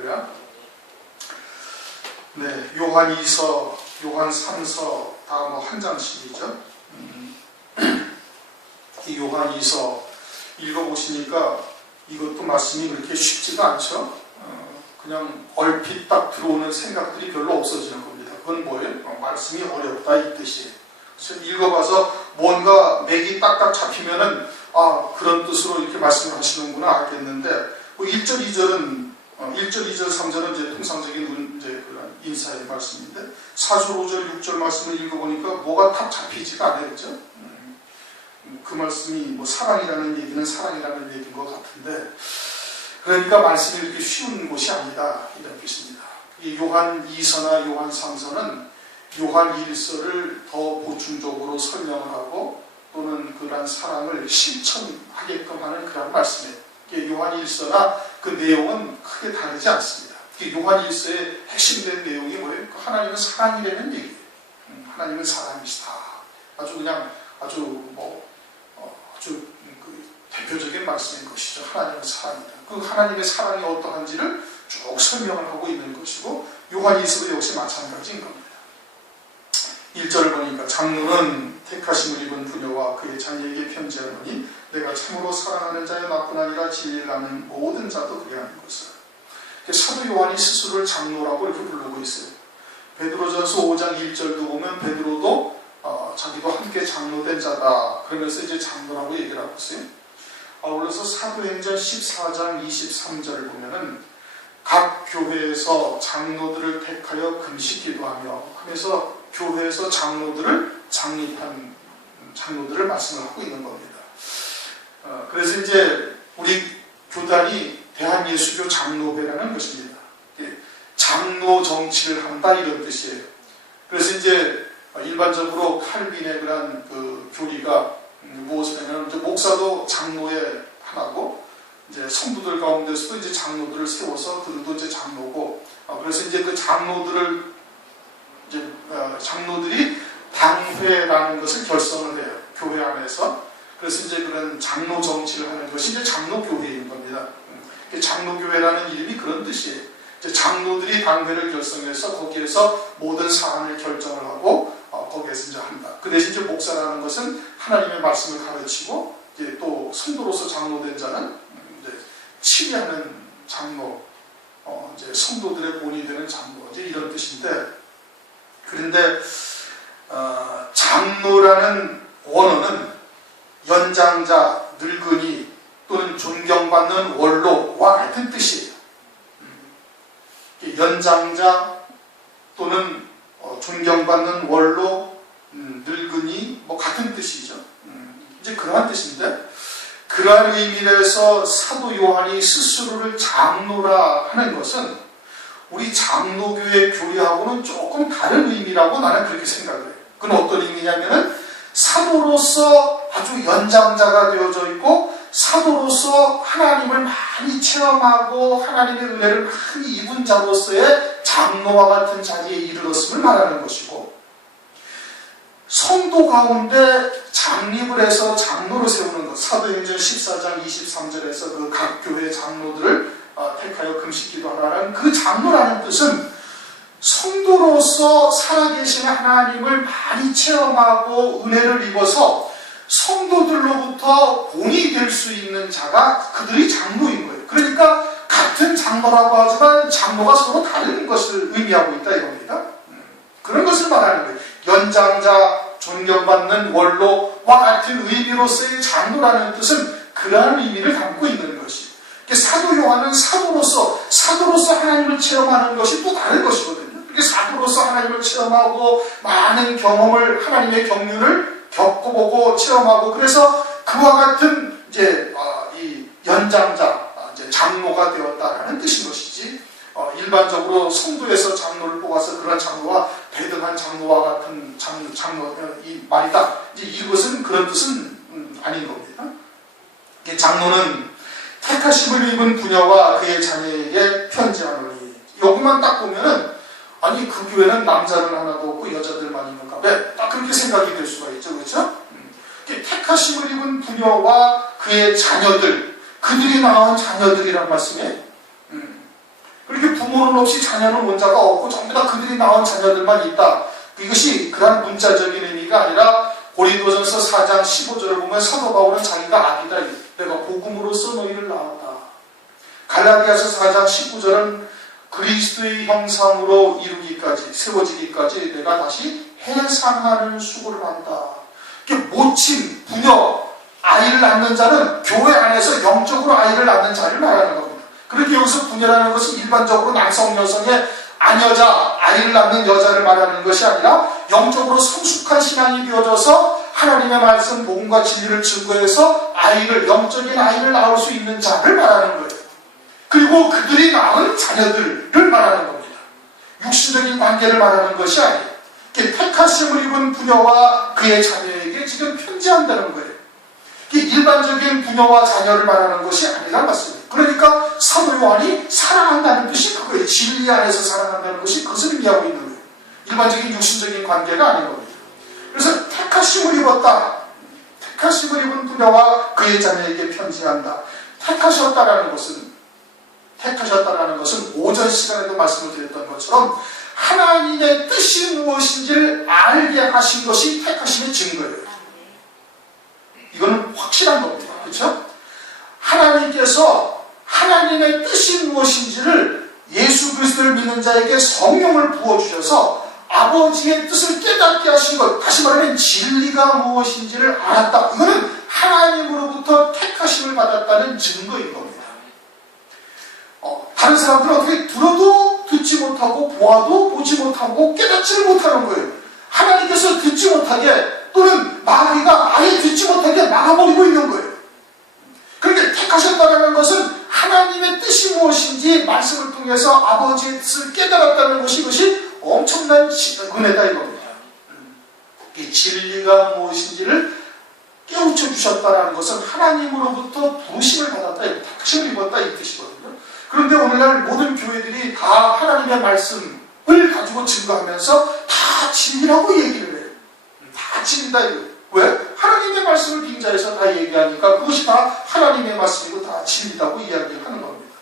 할렐루야. 네, 요한 2서, 요한 3서 다 뭐 한 장씩이죠. 이 요한 2서 읽어보시니까 이것도 말씀이 그렇게 쉽지가 않죠. 그냥 얼핏 딱 들어오는 생각들이 별로 없어지는 겁니다. 그건 뭐예요? 말씀이 어렵다 이 뜻이에요. 그래서 읽어봐서 뭔가 맥이 딱딱 잡히면은 그런 뜻으로 이렇게 말씀을 하시는구나 알겠는데, 뭐 1절, 2절은 1절, 2절, 3절은 이제 통상적인 이제 그런 인사의 말씀인데 4절, 5절, 6절 말씀을 읽어보니까 뭐가 탁 잡히지가 않아요, 그죠? 그 말씀이 뭐 사랑이라는 얘기는 사랑이라는 얘기인 것 같은데, 그러니까 말씀이 이렇게 쉬운 곳이 아니다 이런 뜻입니다. 이 요한 2서나 요한 3서는 요한 1서를 더 보충적으로 설명을 하고 또는 그러한 사랑을 실천하게끔 하는 그런 말씀이에요. 요한 1서나 그 내용은 크게 다르지 않습니다. 요한 1서의 핵심된 내용이 뭐예요? 하나님은 사랑이라는 얘기예요. 하나님은 사랑이시다. 아주 그 대표적인 말씀인 것이죠. 하나님은 사랑이다. 그 하나님의 사랑이 어떠한지를 쭉 설명을 하고 있는 것이고, 요한 2서도 역시 마찬가지인 겁니다. 1절을 보니까 장로는 택하심을 입은 부녀와 그의 자녀에게 편지하노니 내가 참으로 사랑하는 자여 나뿐 아니라 진리를 아는 모든 자도 그리하는 것을. 사도 요한이 스스로를 장로라고 이렇게 부르고 있어요. 베드로전서 5장 1절도 보면 베드로도 자기도 함께 장로된 자다 그러면서 이제 장로라고 얘기를 하고 있어요. 아울러서 사도행전 14장 23절을 보면은 각 교회에서 장로들을 택하여 금식 기도하며 하면서 교회에서 장로들을 창립한 장로들을 말씀을 하고 있는 겁니다. 그래서 이제 우리 교단이 대한예수교 장로회라는 것입니다. 장로 정치를 한다 이런 뜻이에요. 그래서 이제 일반적으로 칼빈의 그런 그 교리가 무엇이냐면 이제 목사도 장로의 하나고 이제 성도들 가운데서도 이제 장로들을 세워서 그들도 이제 장로고, 그래서 이제 그 장로들을 이제 장로들이 당회라는 것을 결성을 해요. 교회 안에서. 그래서 이제 그런 장로 정치를 하는 것이 이제 장로교회인 겁니다. 장로교회라는 이름이 그런 뜻이에요. 이제 장로들이 당회를 결성해서 거기에서 모든 사안을 결정을 하고 거기에서 이제 한다. 그 대신 이제 목사라는 것은 하나님의 말씀을 가르치고 이제 또 성도로서 장로된 자는 이제 치리하는 장로, 이제 성도들의 본이 되는 장로, 이제 이런 뜻인데, 그런데 장로라는 원어는 연장자, 늙은이 또는 존경받는 원로와 같은 뜻이에요. 연장자 또는 존경받는 원로, 늙은이 뭐 같은 뜻이죠. 이제 그러한 뜻인데, 그러한 의미에서 사도 요한이 스스로를 장로라 하는 것은 우리 장로교의 교리하고는 조금 다른 의미라고 나는 그렇게 생각을 해요. 그건 어떤 의미냐면은 사도로서 아주 연장자가 되어져 있고 사도로서 하나님을 많이 체험하고 하나님의 은혜를 많이 입은 자로서의 장로와 같은 자리에 이르렀음을 말하는 것이고, 성도 가운데 장립을 해서 장로를 세우는 것, 사도행전 14장 23절에서 그 각 교회 장로들을 택하여 금식기도 하라는 그 장로라는 뜻은 성도로서 살아계신 하나님을 많이 체험하고 은혜를 입어서 성도들로부터 본이 될 수 있는 자가 그들이 장로인 거예요. 그러니까 같은 장로라고 하지만 장로가 서로 다른 것을 의미하고 있다 이겁니다. 그런 것을 말하는 거예요. 연장자, 존경받는 원로와 같은 의미로서의 장로라는 뜻은 그러한 의미를 담고 있는 것이에요. 사도 요한은 사도로서 하나님을 체험하는 것이 또 다른 것이거든요. 이렇게 사도로서 하나님을 체험하고 많은 경험을, 하나님의 경륜을 겪어보고 체험하고, 그래서 그와 같은 이제 이 연장자, 이제 장로가 되었다라는 뜻인 것이지, 일반적으로 성도에서 장로를 뽑아서 그런 장로와 대등한 장로와 같은 장로 이 말이다. 이제 이것은 그런 뜻은 아닌 겁니다. 장로는 택하심을 입은 부녀와 그의 자녀에게 편지하노니, 여기만 딱 보면은 아니 그 교회는 남자는 하나도 없고 여자들만 있는가 봐, 딱 그렇게 생각이 될 수가 있죠, 그렇죠? 택하심을 입은 부녀와 그의 자녀들, 그들이 낳은 자녀들이란 말씀이에요. 그렇게 부모는 없이 자녀는 원자가 없고 전부 다 그들이 낳은 자녀들만 있다. 이것이 그런 문자적인 의미가 아니라 고린도전서 4장 15절을 보면 사도 바울은 자기가 아기다. 내가 복음으로써 너희를 낳았다. 갈라디아서 4장 19절은 그리스도의 형상으로 이루기까지 세워지기까지 내가 다시 해상하는 수고를 한다. 모친, 부녀, 아이를 낳는 자는 교회 안에서 영적으로 아이를 낳는 자를 말하는 겁니다. 그렇게 여기서 부녀라는 것은 일반적으로 남성, 여성의 아녀자, 아이를 낳는 여자를 말하는 것이 아니라 영적으로 성숙한 신앙이 되어져서 하나님의 말씀, 복음과 진리를 증거해서 아이를, 영적인 아이를 낳을 수 있는 자를 말하는 거예요. 그리고 그들이 낳은 자녀들을 말하는 겁니다. 육신적인 관계를 말하는 것이 아니에요. 택하심을 입은 부녀와 그의 자녀에게 지금 편지한다는 거예요. 일반적인 부녀와 자녀를 말하는 것이 아니란 말씀이에요. 그러니까 사도 요한이 사랑한다는 뜻이 그거예요. 진리 안에서 사랑한다는 것이 그것을 의미하고 있는 거예요. 일반적인 육신적인 관계가 아닌 겁니다. 그래서 택하심을 입었다. 택하심을 입은 부녀와 그의 자녀에게 편지한다. 택하셨다라는 것은 오전 시간에도 말씀을 드렸던 것처럼 하나님의 뜻이 무엇인지를 알게 하신 것이 택하심의 증거예요. 이거는 확실한 겁니다. 그렇죠? 하나님께서 하나님의 뜻이 무엇인지를 예수 그리스도를 믿는 자에게 성령을 부어주셔서 아버지의 뜻을 깨닫게 하신 것, 다시 말하면 진리가 무엇인지를 알았다. 이거는 하나님으로부터 택하심을 받았다는 증거인 겁니다. 다른 사람들은 어떻게 들어도 듣지 못하고 보아도 보지 못하고 깨닫지를 못하는 거예요. 하나님께서 듣지 못하게 또는 마귀가 아예 듣지 못하게 막아버리고 있는 거예요. 그러니까 택하셨다는 것은 하나님의 뜻이 무엇인지 말씀을 통해서 아버지의 뜻을 깨달았다는 것이 이것이 엄청난 은혜다 이겁니다. 이 진리가 무엇인지를 깨우쳐 주셨다는 것은 하나님으로부터 부르심을 받았다, 택하심을 입었다 이 뜻이거든요. 그런데 오늘날 모든 교회들이 다 하나님의 말씀을 가지고 증거하면서 다 진리라고 얘기를 해요. 다 진리다. 왜? 하나님의 말씀을 빙자해서 다 얘기하니까 그것이 다 하나님의 말씀이고 다 진리라고 이야기를 하는 겁니다.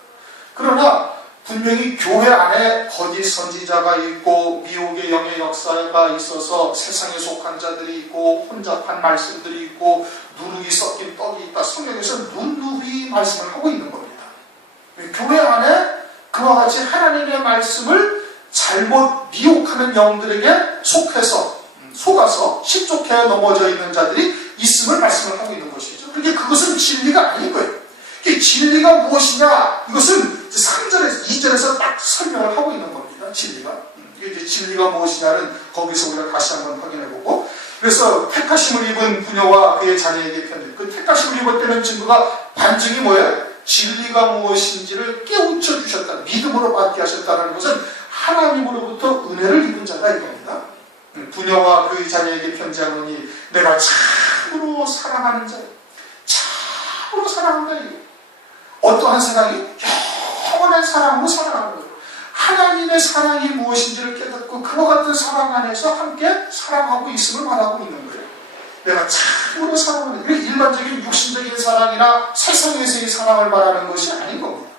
그러나 분명히 교회 안에 거짓 선지자가 있고 미혹의 영의 역사가 있어서 세상에 속한 자들이 있고 혼잡한 말씀들이 있고 누룩이 섞인 떡이 있다. 성경에서 눈누이 말씀을 하고 있는 겁니다. 교회 안에 그와 같이 하나님의 말씀을 잘못 미혹하는 영들에게 속아서 십족해 넘어져 있는 자들이 있음을 말씀을 하고 있는 것이죠. 그게 그것은 진리가 아닌 거예요. 진리가 무엇이냐? 이것은 3절에서 2절에서 딱 설명을 하고 있는 겁니다. 진리가. 이게 진리가 무엇이냐는 거기서 우리가 다시 한번 확인해보고. 그래서 택하심을 입은 부녀와 그의 자녀에게 편지. 그 택하심을 입었다는 증거가 반증이 뭐예요? 진리가 무엇인지를 깨우쳐 주셨다. 믿음으로 받게 하셨다는 것은 하나님으로부터 은혜를 입은 자다 이겁니다. 부녀와 그의 자녀에게 편지하노니 내가 참으로 사랑하는 자예요. 참으로 사랑한다 이거. 어떠한 사랑이? 영원한 사랑으로 사랑하는 거예요. 하나님의 사랑이 무엇인지를 깨닫고 그와 같은 사랑 안에서 함께 사랑하고 있음을 말하고 있는 거예요. 내가 참으로 사랑하는 거예요. 일반적인 육신적인 사랑이나 세상에서의 사랑을 말하는 것이 아닌 겁니다.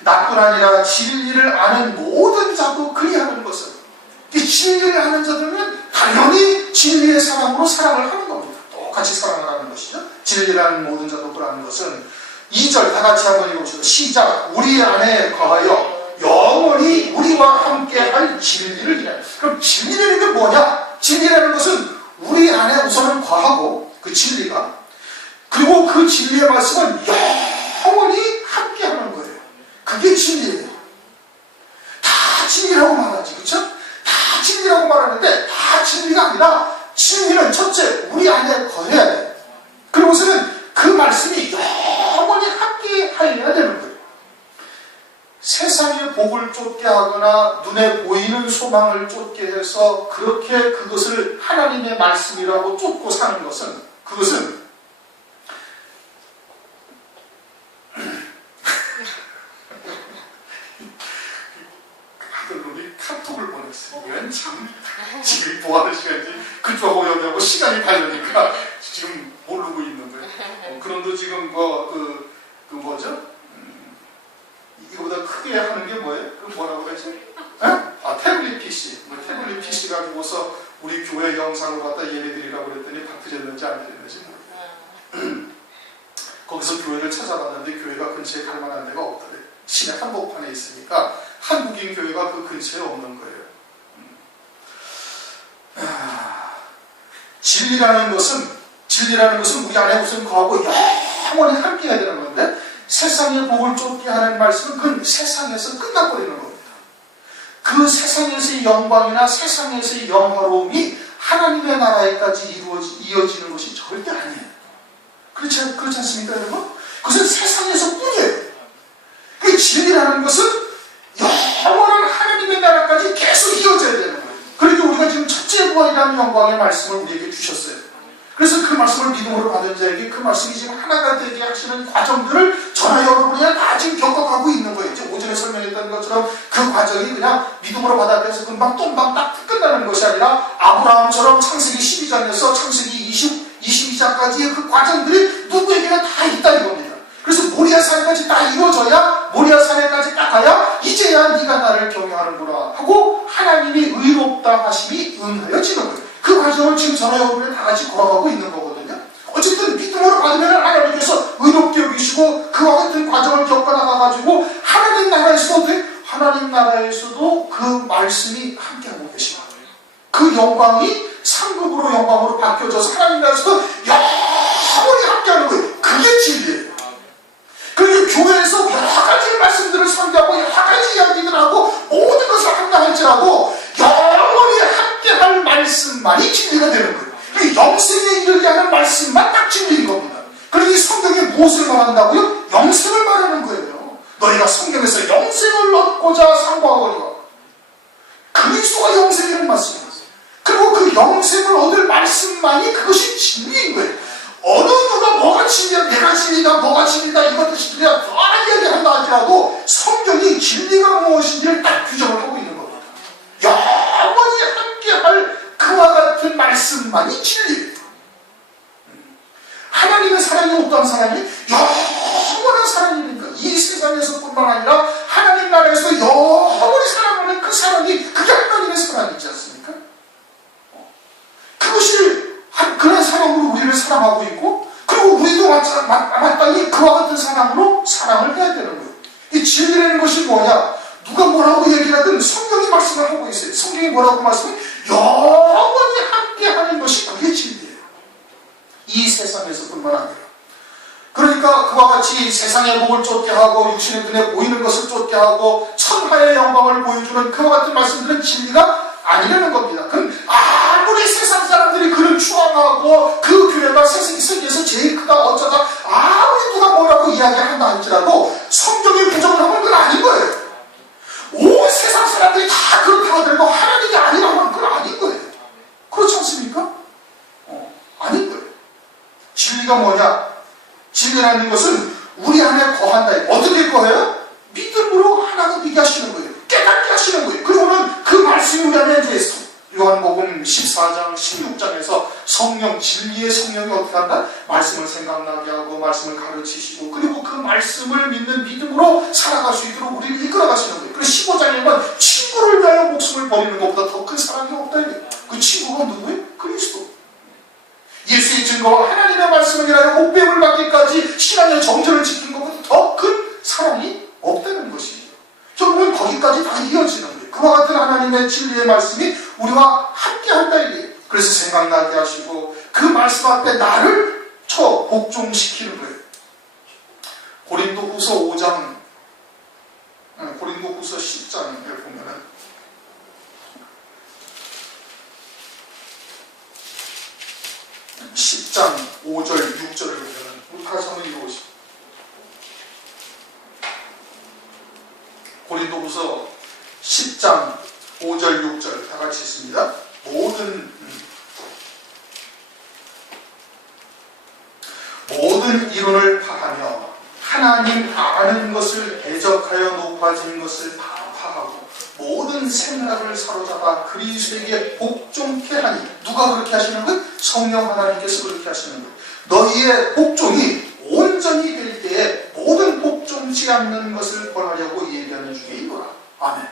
나뿐 아니라 진리를 아는 모든 자도 그리하는 것은 진리를 아는 자들은 당연히 진리의 사랑으로 사랑을 하는 겁니다. 똑같이 사랑을 하는 것이죠. 진리를 아는 모든 자도 그라는 것은 2절 다 같이 한번 읽어보시죠. 시작. 우리 안에 거하여 영원히 우리와 함께 할 진리를 이라. 그럼 진리라는 게 뭐냐? 진리라는 것은 우리 안에 우선은 거하고 그 진리가 그리고 그 진리의 말씀은 영원히 함께 하는 거예요. 그게 진리예요. 다 진리라고 말하지. 그렇죠? 다 진리라고 말하는데 다 진리가 아니라 진리는 첫째 우리 안에 거해야 돼요. 그러고서는 그 말씀이 영원히 함께 하여야 되는 거예요. 세상의 복을 쫓게 하거나 눈에 보이는 소망을 쫓게 해서 그렇게 그것을 하나님의 말씀이라고 쫓고 사는 것은 그것은 아들놈이 카톡을 보냈어요. 이건 참 지금 뭐하는 시간인지 그쪽하고 여기하고 시간이 다르니까 지금 모르고 있는 거예요. 그런데 지금 뭐죠? 이거보다 크게 하는 게 뭐예요? 그 뭐라고 그러지? 태블릿 PC. 태블릿 PC 가지고서 우리 교회 영상을 갖다 예배드리라고 그랬더니 다 드렸는지 안 드렸는지 모르겠어요. 거기서 교회를 찾아봤는데 교회가 근처에 갈 만한 데가 없더래. 시내 한복판에 있으니까 한국인 교회가 그 근처에 없는 거예요. 진리라는 것은 우리 안에 우선 거하고 영원히 함께 해야 되는 건데, 세상의 복을 쫓게 하는 말씀은 그건 세상에서 끝나버리는 겁니다. 그 세상에서의 영광이나 세상에서의 영화로움이 하나님의 나라에까지 이어지는 것이 절대 아니에요. 그렇지 않습니까, 여러분? 그것은 세상에서 뿐이에요. 그 진리라는 것은 영원한 하나님의 나라까지 계속 이어져야 되는 거예요. 그러니까 우리가 지금 첫째 부활이라는 영광의 말씀을 우리에게 주셨어요. 그래서 그 말씀을 믿음으로 받은 자에게 그 말씀이 지금 하나가 되게 하시는 과정들을 저나 여러분이 다 지금 겪어가고 있는 거예요. 이제 오전에 설명했던 것처럼 그 과정이 그냥 믿음으로 받아들여서 금방 똥방 딱 끝나는 것이 아니라 아브라함처럼 창세기 12장에서 창세기 22장까지의 그 과정들이 누구에게나 다 있다 이겁니다. 그래서 모리아산까지 다 이루어져야, 모리아산에까지 딱 가야 이제야 네가 나를 경외하는구나 하고 하나님이 의롭다 하심이 응하여지는 거예요. 그 과정을 지금 저와 여러분이 다 같이 걸어가고 있는 거거든요. 어쨌든 믿음으로 받으면 하나님께서 의롭게 여기시고 그와 같은 과정을 겪어나가가지고 하나님 나라에서도 그 말씀이 함께하고 계신 거예요. 그 영광이 상급으로 영광으로 바뀌어져서 하나님 나라에서도 영원히 함께하는 거예요. 그게 진리예요. 그리고 교회에서 여러 가지 말씀들을 선교하고 여러 가지 이야기들을 하고 모든 것을 한다 할지라도 영원히 함께할 말씀만이 진리가 되는 거예요. 영생에 이르게 하는 말씀만 딱 진리인 겁니다. 그러니 성경에 무엇을 말한다고요? 영생을 말하는 거예요. 너희가 성경에서 영생을 얻고자 상고하거니와. 그리스도가 영생이라는 말씀이에요. 그리고 그 영생을 얻을 말씀만이 그것이 진리인 거예요. 어느 누가 뭐가 진리야, 내가 진리다, 뭐가 진리다, 이것도 진리다, 다 이야기한다 할지라도 성경이 진리가 무엇인지를 딱 규정을 하고 있는 겁니다. 영원히 함께할 그와 같은 말씀만이 진리예요. 하나님의 사랑이 어떠한 사랑이? 영원한 사랑이니까 이 세상에서뿐만 아니라 하나님 나라에서 영원히 사랑하는 그 사랑이 그게 하나님의 사랑이지 않습니까? 그것이 그런 사랑으로 우리를 사랑하고 있고, 그리고 우리도 마땅히 그와 같은 사랑으로 사랑을 해야 되는 거예요. 이 진리라는 것이 뭐냐? 누가 뭐라고 얘기를 하든 성경이 말씀을 하고 있어요. 성경이 뭐라고 말씀해? 영원히 함께하는 것이 그게 진리예요. 이 세상에서뿐만 아니라. 그러니까 그와 같이 세상의 복을 쫓게 하고 육신의 눈에 보이는 것을 쫓게 하고 천하의 영광을 보여주는 그와 같은 말씀들은 진리가 아니라는 겁니다. 그럼 아무리 세상 사람들이 그를 추앙하고 그 교회가 세계에서 제일 크다 어쩌다 아무리 누가 뭐라고 이야기한다 할지라도 성경이 부정을 하면 그건 아닌 거예요. 온 세상 사람들이 다 그렇다고 하더라도 하나님이 아니라고 하면 그건 아닌 거예요. 그렇지 않습니까? 아닌 거예요. 진리가 뭐냐? 진리라는 것은 우리 안에 거한다. 어떻게 거해요? 믿음으로 하나가 되게 하시는 거예요. 깨닫게 하시는 거예요. 그러고는 그 말씀이 우리 안에 이제 요한복음 14장 16장에서 성령, 진리의 성령이 어떻게 한다? 말씀을 생각나게 하고 말씀을 가르치시고 그리고 그 말씀을 믿는 믿음으로 살아갈 수 있도록 우리를 이끌어가시는 거예요. 그래서 15장에는 친구를 위하여 목숨을 버리는 것보다 더 큰 사랑이 없다. 그 친구가 누구예요? 그리스도. 예수의 증거와 하나님의 말씀을 위하여 목배움을 받기까지 신앙의 정절을 지킨 것보다 더 큰 사랑이 없다는 것이죠. 결국은 거기까지 다 이어지는 거예요. 그와 같은 하나님의 진리의 말씀이 우리와 함께 한다 이거예요. 그래서 생각나게 하시고 그 말씀 앞에 나를 복종시키는 거예요. 고린도후서 5장, 고린도후서 10장에 보면은 10장 5절 6절을 보면은 우리 다시 한번 읽어보시죠. 고린도후서 10장 5절 6절 다 같이 있습니다. 모든 이론을 파하며 하나님 아는 것을 대적하여 높아진 것을 파하고 모든 생각을 사로잡아 그리스도에게 복종케 하니. 누가 그렇게 하시는 거예요? 성령 하나님께서 그렇게 하시는 거예요. 너희의 복종이 온전히 될 때에 모든 복종 복종치 않는 것을 벌하려고 예비하는 중에 있노라. 아멘.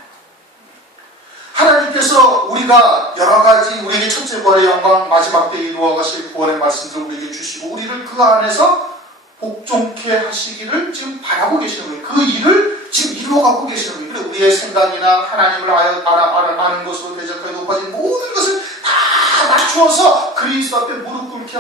하나님께서 우리가 여러 가지 우리에게 첫째 부활의 영광, 마지막 때에 이루어 가실 구원의 말씀들을 우리에게 주시고 우리를 그 안에서 복종케 하시기를 지금 바라고 계시는 거예요. 그 일을 지금 이루어가고 계시는 거예요. 우리의 생각이나 하나님을 아는 것으로 대적하여 높아진 모든 것을 다 맞추어서 그리스도 앞에 무릎 꿇게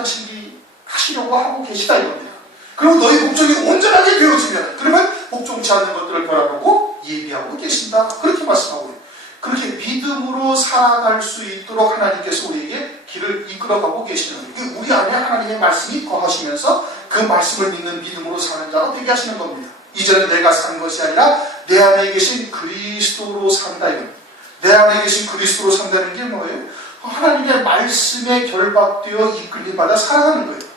하시려고 하고 계시다 이겁니다. 그리고 너희 복종이 온전하게 되어지면 그러면 복종치 않는 것들을 바라보고 예비하고 계신다. 그렇게 말씀하고 있어요. 그렇게 믿음으로 살아갈 수 있도록 하나님께서 우리에게 길을 이끌어가고 계시는 거예요. 우리 안에 하나님의 말씀이 거하시면서 그 말씀을 믿는 믿음으로 사는 자가 되게 하시는 겁니다. 이전에 내가 산 것이 아니라 내 안에 계신 그리스도로 산다 이겁니다. 내 안에 계신 그리스도로 산다는 게 뭐예요? 하나님의 말씀에 결박되어 이끌림받아 살아가는 거예요.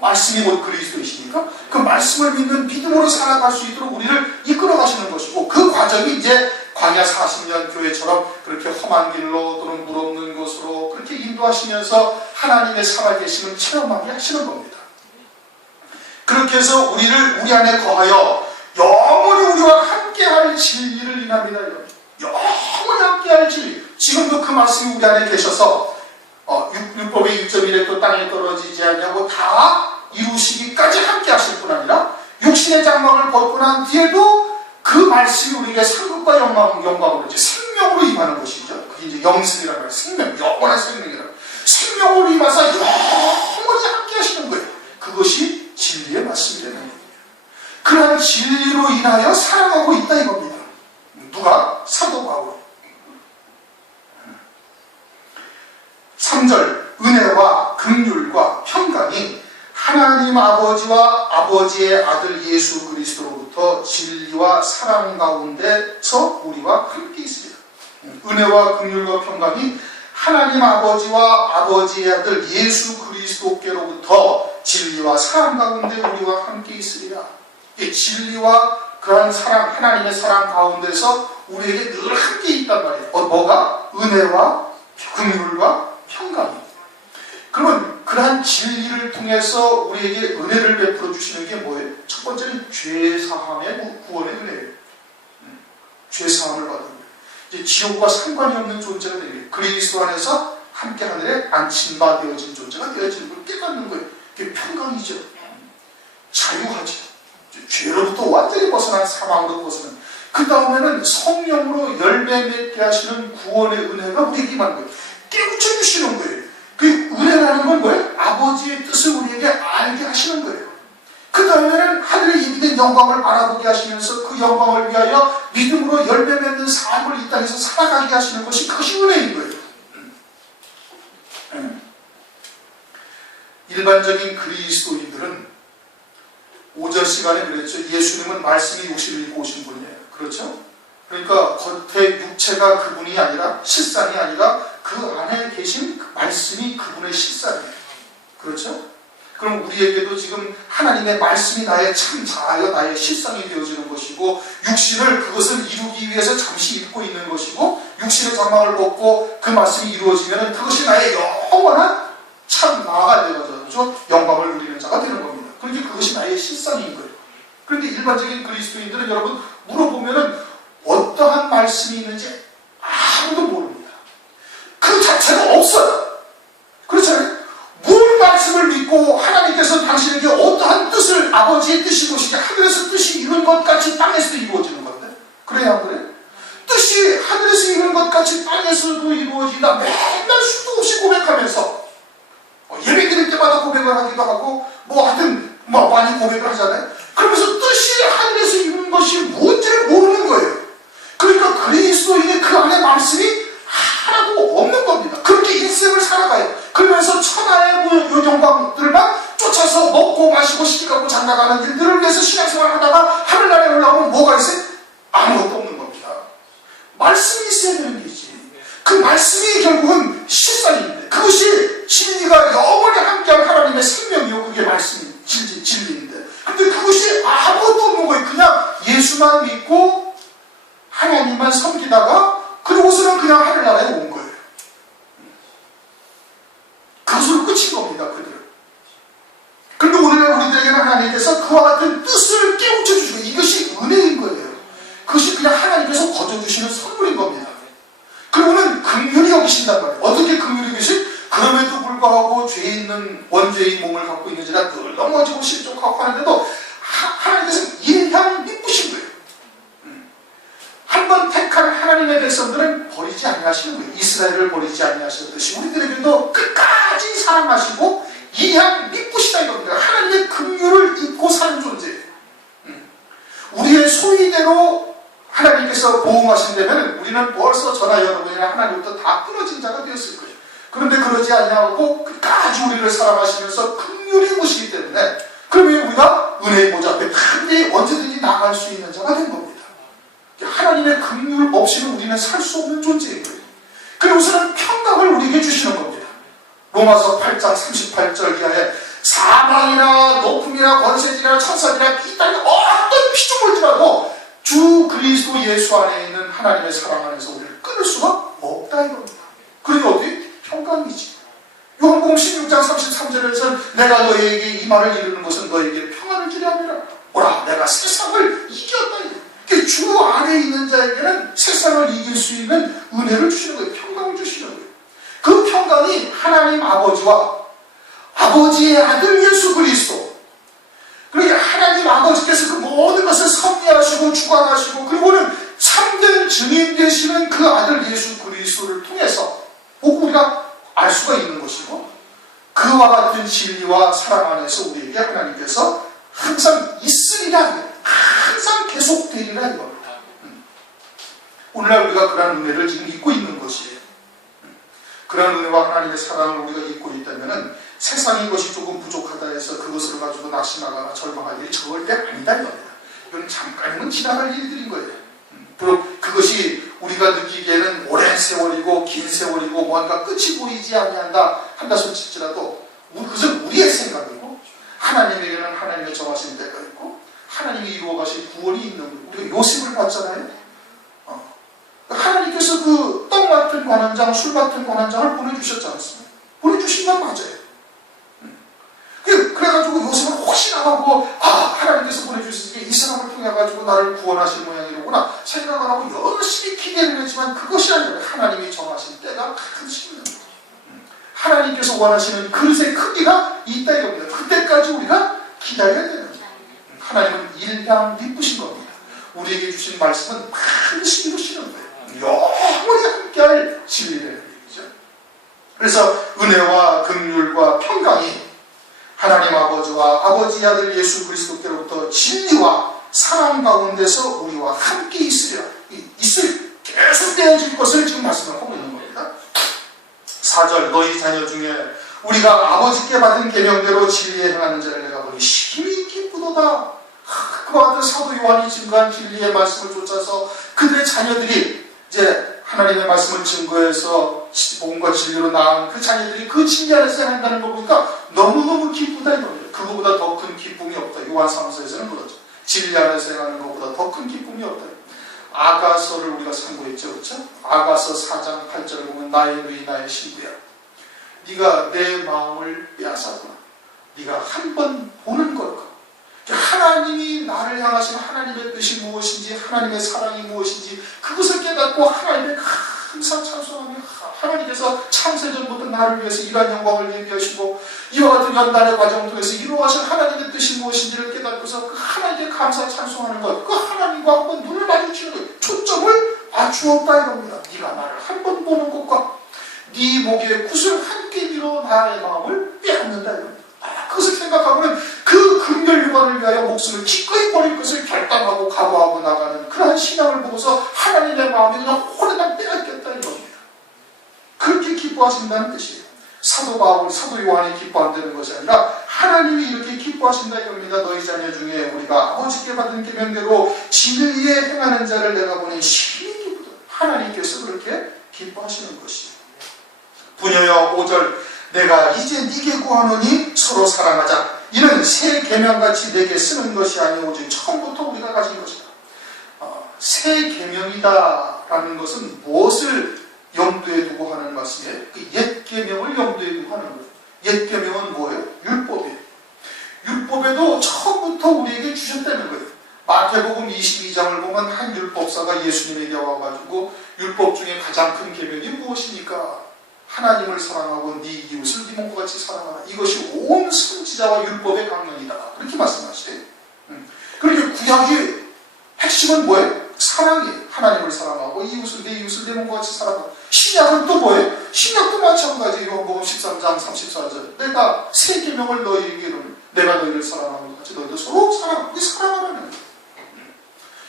말씀이 곧 그리스도이시니까 그 말씀을 믿는 믿음으로 살아갈 수 있도록 우리를 이끌어 가시는 것이고 그 과정이 이제 광야 40년 교회처럼 그렇게 험한 길로 또는 물 없는 곳으로 그렇게 인도하시면서 하나님의 살아계심을 체험하게 하시는 겁니다. 그렇게 해서 우리를 우리 안에 거하여 영원히 우리와 함께할 진리를 인합니다. 영원히 함께할 진리. 지금도 그 말씀이 우리 안에 계셔서 율법의 1.1에 또 땅에 떨어지지 않냐고 다 이루시기까지 함께 하실 뿐 아니라 육신의 장막을 벗고 난 뒤에도 그 말씀이 우리에게 상급과 영광으로 이제 생명으로 임하는 것이죠. 그게 이제 영생이라는 거예요. 생명, 영원한 생명이라는 거예요. 생명으로 임해서 영원히 함께 하시는 거예요. 그것이 진리의 말씀이 되는 거예요. 그러한 진리로 인하여 살아가고 있다 이겁니다. 누가? 사도 바울. 3절 은혜와 긍휼과 평강이 하나님 아버지와 아버지의 아들 예수 그리스도로부터 진리와 사랑 가운데서 우리와 함께 있습니다. 은혜와 긍휼과 평강이 하나님 아버지와 아버지의 아들 예수 그리스도께로부터 진리와 사랑 가운데 우리와 함께 있으리라. 이 진리와 그러한 사랑, 하나님의 사랑 가운데서 우리에게 늘 함께 있단 말이에요. 뭐가? 은혜와 긍휼과 평강이. 그러면 그러한 진리를 통해서 우리에게 은혜를 베풀어 주시는 게 뭐예요? 첫 번째는 죄사함의 구원의 은혜예요. 죄사함을 받은 거예요. 이제 지옥과 상관이 없는 존재가 되는 거예요. 그리스도 안에서 함께 하늘에 안침바 되어진 존재가 되어지는 걸 깨닫는 거예요. 그게 평강이죠. 자유하죠. 죄로부터 완전히 벗어난 사망으로 벗어난. 그 다음에는 성령으로 열매 맺게 하시는 구원의 은혜가 우리에게 임하는 거예요. 깨우쳐 주시는 거예요. 그 은혜라는 건 뭐예요? 아버지의 뜻을 우리에게 알게 하시는 거예요. 그 다음에는 하늘에 예비된 영광을 바라보게 하시면서 그 영광을 위하여 믿음으로 열매 맺는 삶을 이 땅에서 살아가게 하시는 것이 그것이 은혜인 거예요. 일반적인 그리스도인들은 오전 시간에 그랬죠. 예수님은 말씀이 육신을 입고 오신 분이에요. 그렇죠? 그러니까 겉에 육체가 그분이 아니라 실상이 아니라 그 안에 계신 말씀이 그분의 실상이에요. 그렇죠? 그럼 우리에게도 지금 하나님의 말씀이 나의 참 자아여 나의 실상이 되어지는 것이고 육신을 그것을 이루기 위해서 잠시 입고 있는 것이고 육신의 장막을 벗고 그 말씀이 이루어지면 그것이 나의 영원한 참 나아가 되어서 영광을 누리는 자가 되는 겁니다. 그러니까 그것이 나의 실상인 거예요. 그런데 일반적인 그리스도인들은 여러분 물어보면은 어떠한 말씀이 있는지 아무도 모릅니다. 그 자체가 없어요. 그렇잖아요. 뭘 말씀을 믿고 하나님께서 당신에게 어떠한 뜻을 아버지의 뜻이 무엇이냐 하늘에서 뜻이 이룬 것 같이 땅에서도 이루어지는 건데 그래야 안 그래? 뜻이 하늘에서 이룬 것 같이 땅에서도 이루어진다. 맨날 수도 없이 고백하면서 예배 드릴 때마다 고백을 하기도 하고 하여튼 많이 고백을 하잖아요. 그러면서 뜻이 하늘에서 이룬 것이 뭔지를 모르는 거예요. 그러니까 그리스도인의 그 안에 말씀이 하나도 없는 겁니다. 그렇게 인생을 살아가요. 그러면서 천하의 영광들만 쫓아서 먹고 마시고 시집가고 장가가는 일들을 위해서 신앙생활을 하다가 하늘나라에 올라오면 뭐가 있어요? 아무것도 없는 겁니다. 말씀이 있어야 되는 게지. 그 말씀이 결국은 실상인데 그것이 진리가 영원히 함께한 하나님의 생명이요. 그게 말씀이 진리인데 근데 그것이 아무것도 없는 거예요. 그냥 예수만 믿고 하나님만 섬기다가 그러고서는 그냥 하늘나라에 온 거예요. 그것으로 끝인 겁니다. 그들은. 그런데 오늘날 우리들에게는 하나님께서 그와 같은 뜻을 깨우쳐 주시고 이것이 은혜 하나님께서 거저주시는 선물인 겁니다. 그러고는 긍휼히 여기신단 말이에요. 어떻게 긍휼히 여기신? 그럼에도 불구하고 죄 있는 원죄의 몸을 갖고 있는지라 늘 넘어지고 실족하고 하는데도 하나님께서 일향 미쁘신 거예요. 한번 택한 하나님의 백성들은 버리지 아니하시는 거예요. 이스라엘을 버리지 아니하셨듯이 우리들에게도 끝까지 사랑하시고 일향 미쁘시다 이겁니다. 하나님의 긍휼을 입고 사는 존재예요. 우리의 소위대로 하나님께서 보응하신다면 우리는 벌써 저나 여러분이나 하나님부터 다 끊어진 자가 되었을 거예요. 그런데 그러지 않냐고 끝까지 우리를 사랑하시면서 긍휼히 보시기 때문에 그러면 우리가 은혜의 보좌 앞에 편히 언제든지 나갈 수 있는 자가 된 겁니다. 하나님의 긍휼 없이는 우리는 살 수 없는 존재인 거예요. 그리고서는 평강을 우리에게 주시는 겁니다. 로마서 8장 38절 이하에 사망이나 높음이나 권세지나 천사지나 이 땅에 어떤 피조물들하고 주 그리스도 예수 안에 있는 하나님의 사랑 안에서 우리를 끊을 수가 없다 이겁니다. 그러니 어디? 평강이지. 요한복음 16장 33절에서는 내가 너희에게 이 말을 이루는 것은 너희에게 평안을 주려 함이라. 오라 내가 세상을 이겼다. 주 안에 있는 자에게는 세상을 이길 수 있는 은혜를 주시는 거예요. 평강을 주시는 거예요. 그 평강이 하나님 아버지와 아버지의 아들 예수 그리스도, 그러니까 하나님 아버지께서 그 모든 것을 섭리하시고 주관하시고 그리고는 참된 증인 되시는 그 아들 예수 그리스도를 통해서 꼭 우리가 알 수가 있는 것이고, 그와 같은 진리와 사랑 안에서 우리에게 하나님께서 항상 있으리라, 항상 계속되리라 이겁니다. 오늘날 우리가 그런 은혜를 지금 잊고 있는 것이에요. 그런 은혜와 하나님의 사랑을 우리가 잊고 있다면 세상의 것이 조금 부족하다 해서 그것을 가지고 낙심하거나 절망할 일이 절대 아니다 이겁니다. 이건 잠깐이면 지나갈 일들인 거예요. 비록 그것이 우리가 느끼기에는 오랜 세월이고 긴 세월이고 뭔가 끝이 보이지 아니한다 한다 손칠지라도 그것은 우리의 생각이고 하나님에게는 하나님의 정하신 때가 있고 하나님이 이루어가신 구원이 있는 거예요. 우리가 요셉을 봤잖아요. 하나님께서 그 떡 맡은 관원장, 술 맡은 관원장을 보내주셨지 않습니까? 보내주신 건 맞아요. 그래가지고 요셉은 혹시나 하고 하나님께서 보내주셨으니 이 사람을 통해가지고 나를 구원하실 모양이로구나 생각을 하고 열심히 기대를 했지만 그것이 아니라 하나님이 정하신 때가 가끔씩 있는 거예요. 하나님께서 원하시는 그릇의 크기가 있다 이겁니다. 그때까지 우리가 기다려야 되는 거예요. 하나님은 일향 미쁘신 겁니다. 우리에게 주신 말씀은 반드시 이루시는 거예요. 영원히 함께할 진리라는 얘기죠. 그래서 은혜와 긍휼과 평강이 하나님 아버지와 아버지 아들 예수 그리스도께로부터 진리와 사랑 가운데서 우리와 함께 있으리라. 계속 되어질 것을 지금 말씀을 하고 있는 겁니다. 4절 너희 자녀 중에 우리가 아버지께 받은 계명대로 진리에 행하는 자를 내가 보니 심히 기쁘도다. 그와 같은 사도 요한이 증거한 진리의 말씀을 쫓아서 그들의 자녀들이 이제 하나님의 말씀을 증거해서 복음과 진리로 낳은 그 자녀들이 그 진리 안에서 행한다는 걸 보니까 너무너무 기쁘다 이겁니다. 그거보다 더 큰 기쁨이 없다. 요한 3서에서는 그렇죠. 진리 안에서 행하는 것보다 더 큰 기쁨이 없다. 아가서를 우리가 참고했죠. 그렇죠? 아가서 4장 8절을 보면 나의 누이 나의 신부야. 네가 내 마음을 빼앗았구나. 네가 한 번 보는 걸까? 하나님이 나를 향하신 하나님의 뜻이 무엇인지 하나님의 사랑이 무엇인지 그것을 깨닫고 하나님의 감사 찬송하며 하나님께서 창세전부터 나를 위해서 이러한 영광을 예비하시고 이와 같은 연단의 과정을 통해서 이루어가신 하나님의 뜻이 무엇인지를 깨닫고서 그 하나님께 감사 찬송하는 것, 그 하나님과 한번 눈을 마주치는 것, 초점을 맞추었다 이겁니다. 네가 나를 한 번 보는 것과 네 목에 굿을 함께 밀어 나의 마음을 빼앗는다 이겁니다. 그것을 생각하고는 그 긍휼 유관을 위하여 목숨을 기꺼이 버릴 것을 결단하고 각오하고 나가는 그러한 신앙을 보고서 하나님의 마음이 그냥 호련한 빼앗겼다 이겁니다. 그렇게 기뻐하신다는 뜻이에요. 사도 요한이 기뻐한다는 것이 아니라 하나님이 이렇게 기뻐하신다 이겁니다. 너희 자녀 중에 우리가 아버지께 받은 계명대로 진리에 행하는 자를 내가 보니 심히 기쁘다. 하나님께서 그렇게 기뻐하시는 것이에요. 부녀여 5절 내가 이제 네게 구하노니 서로 사랑하자. 이는 새 계명같이 내게 쓰는 것이 아니오 오직 처음부터 우리가 가진 것이다. 새 계명이다라는 것은 무엇을 염두에 두고 하는 말씀이에요? 그 옛 계명을 염두에 두고 하는 거예요. 옛 계명은 뭐예요? 율법이에요. 율법에도 처음부터 우리에게 주셨다는 거예요. 마태복음 22장을 보면 한 율법사가 예수님에게 와가지고 율법 중에 가장 큰 계명이 무엇입니까? 하나님을 사랑하고 네 이웃을 네 몸과 같이 사랑하라. 이것이 온 선지자와 율법의 강론이다. 그렇게 말씀하시대요. 그러니까 구약의 핵심은 뭐예요? 사랑이에요. 하나님을 사랑하고 이웃을 내 몸과 같이 사랑하라. 신약은 또 뭐예요? 신약도 마찬가지예요. 요한복음 13장 34절 내가 새 계명을 너희에게 이르노니 내가 너희를 사랑하는 것 같이 너희도 서로 사랑하라는 거예요.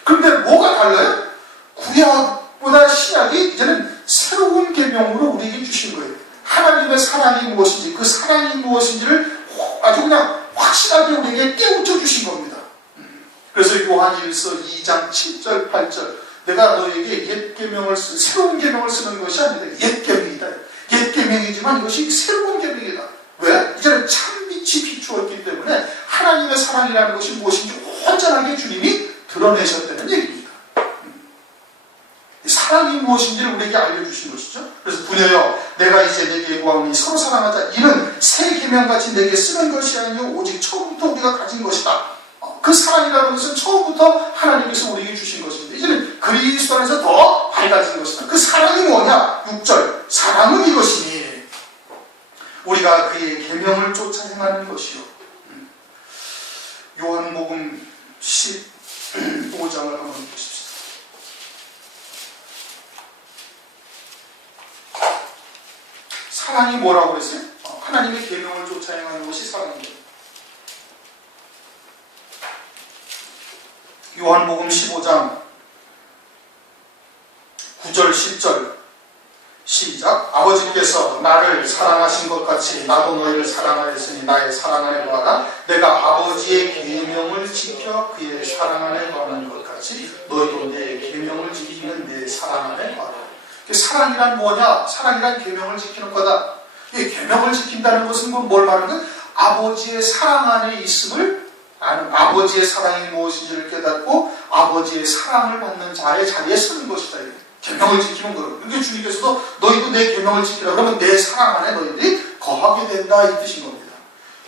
그런데 뭐가 달라요? 구약보다 신약이 이제는 새로운 계명으로 우리에게 주신 거예요. 하나님의 사랑이 무엇인지, 그 사랑이 무엇인지를 아주 그냥 확실하게 우리에게 깨우쳐 주신 겁니다. 그래서 요한 1서 2장 7절 8절 내가 너에게 옛 계명을 새로운 계명을 쓰는 것이 아니다. 옛 계명이다. 옛 계명이지만 이것이 새로운 계명이다. 왜? 이제는 참빛이 비추었기 때문에 하나님의 사랑이라는 것이 무엇인지 온전하게 주님이 드러내셨다는 얘기입니다. 사랑이 무엇인지를 우리에게 알려주신 것이죠. 그래서 부녀여 내가 이제 내게 구하오니 서로 사랑하자. 이는 새 계명같이 내게 쓰는 것이 아니요 오직 처음부터 우리가 가진 것이다. 그 사랑이라는 것은 처음부터 하나님께서 우리에게 주신 것입니다. 이제는 그리스도 안에서 더 밝아진 것이다. 그 사랑이 뭐냐? 6절 사랑은 이것이니 우리가 그의 계명을 쫓아 행하는 것이요. 요한복음 15장을 한번 보십시오. 사랑이 뭐라고 그랬어요? 하나님의 계명을 쫓아 행하는 것이 사랑이에요. 요한복음 15장 9절 10절 시작. 아버지께서 나를 사랑하신 것 같이 나도 너희를 사랑하였으니 나의 사랑 안에 거하라. 내가 아버지의 계명을 지켜 그의 사랑 안에 거하는 것 같이 너희도 내 계명을 지키는 내 사랑 안에 거하라. 사랑이란 뭐냐? 사랑이란 계명을 지키는 거다. 이 계명을 지킨다는 것은 뭘 말하는 거야? 아버지의 사랑 안에 있음을 아는, 아버지의 사랑이 무엇인지를 깨닫고 아버지의 사랑을 받는 자의 자리에 서는 것이다. 계명을 지키는 거예요. 그러니까 주님께서도 너희도 내 계명을 지키라 그러면 내 사랑 안에 너희들이 거하게 된다 이 뜻인 겁니다.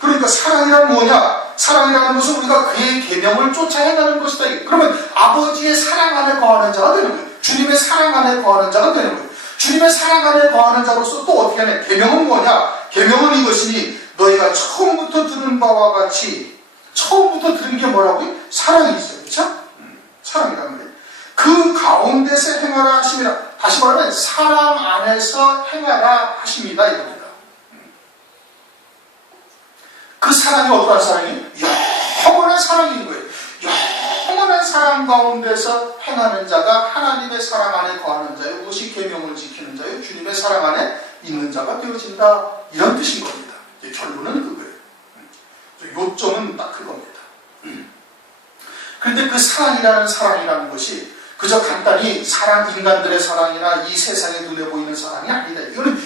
그러니까 사랑이란 뭐냐? 사랑이라는 것은 우리가 그의 계명을 쫓아 행하는 것이다. 그러면 아버지의 사랑 안에 거하는 자가 되는 거예요. 주님의 사랑 안에 거하는 자가 되는 거예요. 주님의 사랑 안에 거하는 자로서 또 어떻게 하냐? 계명은 뭐냐? 계명은 이것이니 너희가 처음부터 들은 바와 같이 처음부터 들은 게 뭐라고요? 사랑이 있어요. 그렇죠? 사랑이란 말이에요. 그 가운데서 행하라 하심이라. 다시 말하면 사랑 안에서 행하라 하십니다. 이겁니다. 그 사랑이 어떠한 사랑이에요? 영원한 사랑인 거예요. 영원한 사랑 가운데서 행하는 자가 하나님의 사랑 안에 거하는 자요. 그것이 계명을 지키는 자요. 주님의 사랑 안에 있는 자가 되어진다. 이런 뜻인 겁니다. 결론은 그거예요. 요점은 딱 그겁니다. 그런데 그 사랑이라는 것이 그저 간단히 인간들의 사랑이나 이 세상의 눈에 보이는 사랑이 아니다. 이거는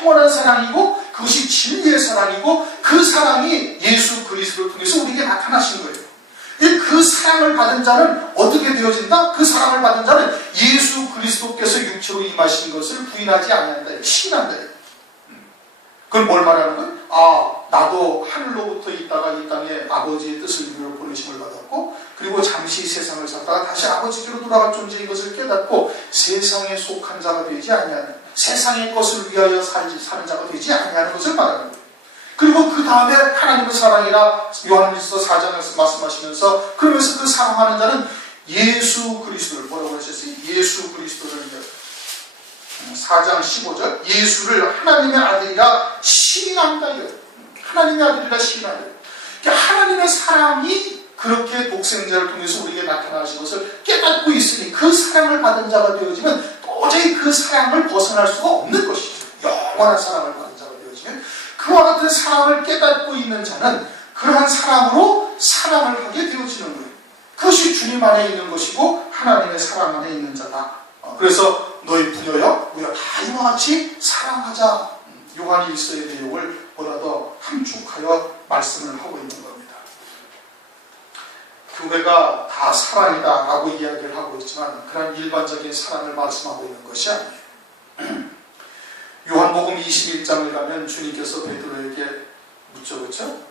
영원한 사랑이고 그것이 진리의 사랑이고 그 사랑이 예수 그리스도를 통해서 우리에게 나타나신 거예요. 그 사랑을 받은 자는 어떻게 되어진다? 그 사랑을 받은 자는 예수 그리스도께서 육체로 임하신 것을 부인하지 아니한다. 시인한다. 그건 뭘 말하는 거예요? 나도 하늘로부터 있다가 이 땅에 아버지의 뜻을 이루어 보내심을 받았고 그리고 잠시 세상을 살다가 다시 아버지께로 돌아갈 존재인 것을 깨닫고 세상에 속한 자가 되지 아니하는, 세상의 것을 위하여 사는 자가 되지 아니하는 것을 말하는 거예요. 그리고 그 다음에 하나님의 사랑이라 요한일서 4장에서 말씀하시면서 그러면서 그 사랑하는 자는 예수 그리스도를 뭐라고 하셨어요? 예수 그리스도를 4장 15절 예수를 하나님의 아들이라 시인한다. 하나님의 아들이라 시인한다. 그러니까 하나님의 사랑이 그렇게 독생자를 통해서 우리에게 나타나신 것을 깨닫고 있으니 그 사랑을 받은 자가 되어지면 도저히 그 사랑을 벗어날 수가 없는 것이죠. 영원한 사랑을 받은 자가 되어지면 그와 같은 사랑을 깨닫고 있는 자는 그러한 사랑으로 사랑을 하게 되어지는 거예요. 그것이 주님 안에 있는 것이고 하나님의 사랑 안에 있는 자다. 그래서 너희 부녀여 우리가 다 이와 같이 사랑하자. 요한이 일서의 내용을 보다 더 함축하여 말씀을 하고 있는 겁니다. 교회가 다 사랑이다 라고 이야기를 하고 있지만 그런 일반적인 사랑을 말씀하고 있는 것이 아니에요. 요한복음 21장을 가면 주님께서 베드로에게 묻죠. 그렇죠?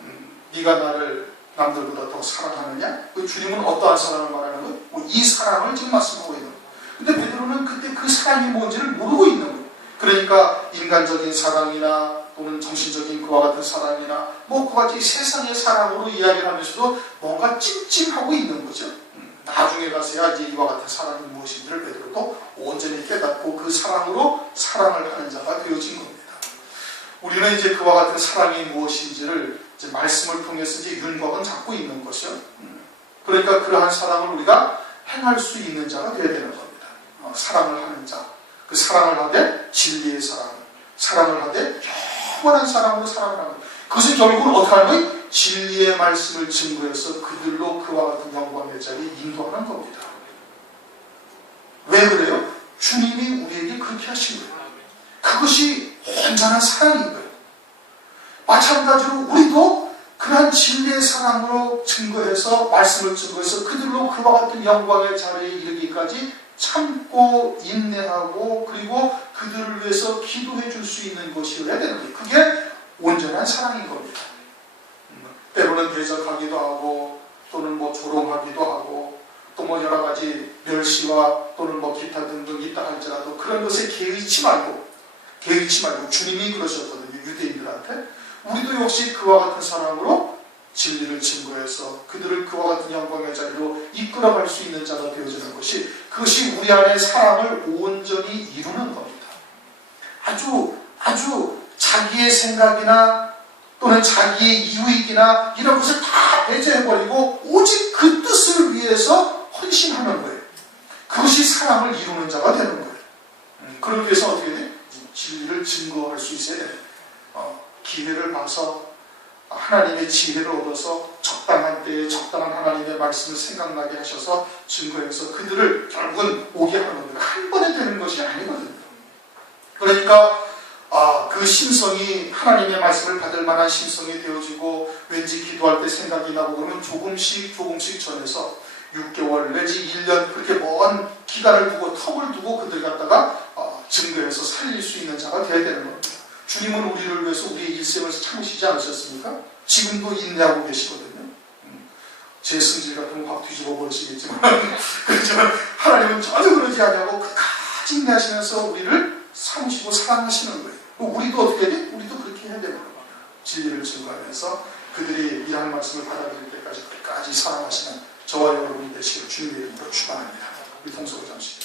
네가 나를 남들보다 더 사랑하느냐? 그 주님은 어떠한 사랑을 말하는 거예요? 이 사랑을 지금 말씀하고 있는 거예요. 근데 베드로는 그때 그 사랑이 뭔지를 모르고 있는 거예요. 그러니까 인간적인 사랑이나 또는 정신적인 그와 같은 사랑이나 그와 같이 세상의 사랑으로 이야기를 하면서도 뭔가 찜찜하고 있는 거죠. 나중에 가서야 이제 이와 같은 사랑이 무엇인지를 베드로도 온전히 깨닫고 그 사랑으로 사랑을 하는 자가 되어진 겁니다. 우리는 이제 그와 같은 사랑이 무엇인지를 이제 말씀을 통해서 이제 윤곽은 잡고 있는 것이요. 그러니까 그러한 사랑을 우리가 행할 수 있는 자가 되어야 되는 겁니다. 사랑을 하는 자. 그 사랑을 하되 진리의 사랑을 하되 영원한 사랑으로 사랑을 하는 것. 그것은 결국은 어떻게 하는 거예요? 진리의 말씀을 증거해서 그들로 그와 같은 영광의 자리에 인도하는 겁니다. 왜 그래요? 주님이 우리에게 그렇게 하신 거예요. 그것이 온전한 사랑인 거예요. 마찬가지로 우리도 그러한 진리의 사랑으로 증거해서 말씀을 증거해서 그들로 그와 같은 영광의 자리에 이르기까지 참고 인내하고 그리고 그들을 위해서 기도해 줄 수 있는 것이어야 되는 거예요. 그게 온전한 사랑인 겁니다. 때로는 대적하기도 하고 또는 조롱하기도 하고 또 여러 가지 멸시와 또는 기타 등등 있다 할지라도 그런 것에 개의치 말고 주님이 그러셨거든요. 유대인들한테 우리도 역시 그와 같은 사랑으로 진리를 증거해서 그들을 그와 같은 영광의 자리로 이끌어갈 수 있는 자가 되어지는 것이 그것이 우리 안에 사랑을 온전히 이루는 겁니다. 아주 자기의 생각이나 또는 자기의 이익이나 이런 것을 다 배제해버리고 오직 그 뜻을 위해서 헌신하는 거예요. 그것이 사랑을 이루는 자가 되는 거예요. 그러기 위해서 어떻게 돼요? 진리를 증거할 수 있어야 돼요. 기회를 봐서 하나님의 지혜를 얻어서 적당한 때에 적당한 하나님의 말씀을 생각나게 하셔서 증거해서 그들을 결국은 오게 하는 겁니다. 한 번에 되는 것이 아니거든요. 그러니까 그 심성이 하나님의 말씀을 받을 만한 심성이 되어지고 왠지 기도할 때 생각이 나고 그러면 조금씩 전해서 6개월 내지 1년 그렇게 먼 기간을 두고 텀을 두고 그들 갖다가 증거해서 살릴 수 있는 자가 되어야 되는 겁니다. 주님은 우리를 위해서 우리의 일생을 참으시지 않으셨습니까? 지금도 인내하고 계시거든요. 제 승질 같은 거 확 뒤집어 버리시겠지만 그렇지만 하나님은 전혀 그러지 않냐고 끝까지 인내하시면서 우리를 참으시고 사랑하시는 거예요. 우리도 어떻게 해야 돼? 우리도 그렇게 해야 되는 거예요. 진리를 증거하면서 그들이 일하는 말씀을 받아들일 때까지 끝까지 사랑하시는 저와 여러분이 되시기를 주님의 이름으로 축원합니다. 우리 통성을 잠시